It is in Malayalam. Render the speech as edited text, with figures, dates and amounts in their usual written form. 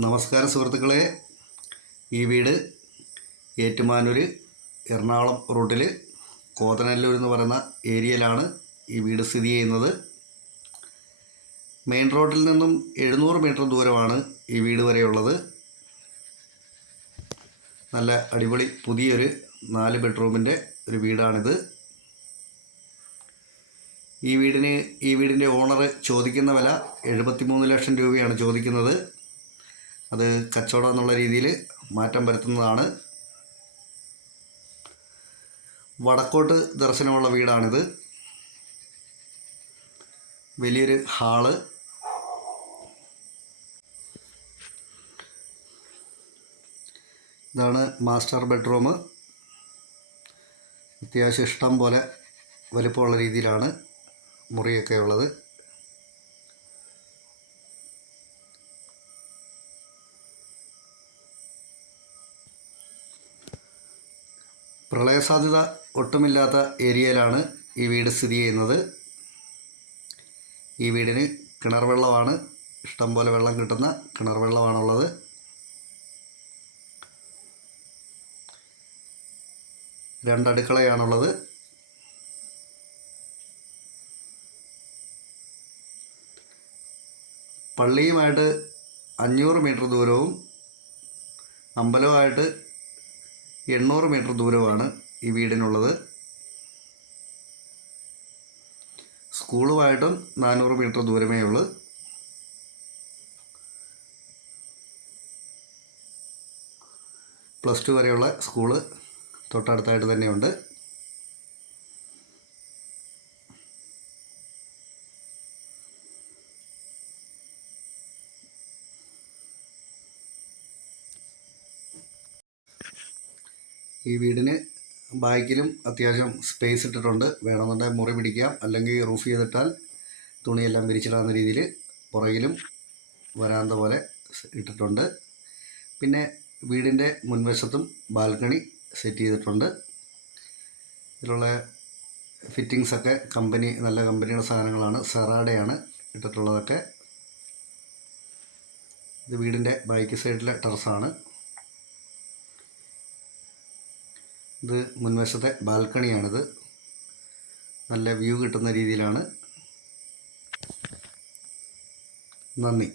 നമസ്കാരം സുഹൃത്തുക്കളെ. ഈ വീട് ഏറ്റുമാനൂർ എറണാകുളം റൂട്ടിൽ കോതനല്ലൂർ എന്ന് പറയുന്ന ഏരിയയിലാണ് ഈ വീട് സ്ഥിതി ചെയ്യുന്നത്. മെയിൻ റോഡിൽ നിന്നും 700 മീറ്റർ ദൂരമാണ് ഈ വീട് വരെയുള്ളത്. നല്ല അടിപൊളി പുതിയൊരു 4 ബെഡ്റൂമിൻ്റെ ഒരു വീടാണിത്. ഈ വീടിൻ്റെ ഓണർ ചോദിക്കുന്ന വില 73 ലക്ഷം രൂപയാണ് ചോദിക്കുന്നത്. അത് കച്ചവടം എന്നുള്ള രീതിയിൽ മാറ്റം വരുത്തുന്നതാണ്. വടക്കോട്ട് ദർശനമുള്ള വീടാണിത്. വലിയൊരു ഹാള്, ഇതാണ് മാസ്റ്റർ ബെഡ്റൂം. അത്യാവശ്യം ഇഷ്ടം പോലെ വലിപ്പമുള്ള രീതിയിലാണ് മുറിയൊക്കെ ഉള്ളത്. പ്രളയസാധ്യത ഒട്ടുമില്ലാത്ത ഏരിയയിലാണ് ഈ വീട് സ്ഥിതി ചെയ്യുന്നത്. ഈ വീടിന് കിണർ വെള്ളമാണ്, ഇഷ്ടംപോലെ വെള്ളം കിട്ടുന്ന കിണർ വെള്ളമാണുള്ളത്. രണ്ടടുക്കളയാണുള്ളത്. പള്ളിയുമായിട്ട് 500 മീറ്റർ ദൂരവും അമ്പലവുമായിട്ട് 800 മീറ്റർ ദൂരമാണ് ഈ വീടിനുള്ളത്. സ്കൂളുമായിട്ടും 400 മീറ്റർ ദൂരമേ ഉള്ളൂ. +2 വരെയുള്ള സ്കൂള് തൊട്ടടുത്തായിട്ട് തന്നെയുണ്ട്. ഈ വീടിന് ബാക്കിലും അത്യാവശ്യം സ്പേസ് ഇട്ടിട്ടുണ്ട്. വേണമെന്നുണ്ടെങ്കിൽ മുറി പിടിക്കാം, അല്ലെങ്കിൽ റൂഫ് ചെയ്തിട്ടാൽ തുണിയെല്ലാം വിരിച്ചിടാവുന്ന രീതിയിൽ പുറകിലും വരാന്ത പോലെ ഇട്ടിട്ടുണ്ട്. പിന്നെ വീടിൻ്റെ മുൻവശത്തും ബാൽക്കണി സെറ്റ് ചെയ്തിട്ടുണ്ട്. ഇതിലുള്ള ഫിറ്റിങ്സൊക്കെ നല്ല കമ്പനിയുടെ സാധനങ്ങളാണ്. സെറാഡയാണ് ഇട്ടിട്ടുള്ളതൊക്കെ. ഇത് വീടിൻ്റെ ബാക്ക് സൈഡിലെ ടെറസാണ്. ഇത് മുൻവശത്തെ ബാൽക്കണിയാണിത്. നല്ല വ്യൂ കിട്ടുന്ന രീതിയിലാണ്. നന്ദി.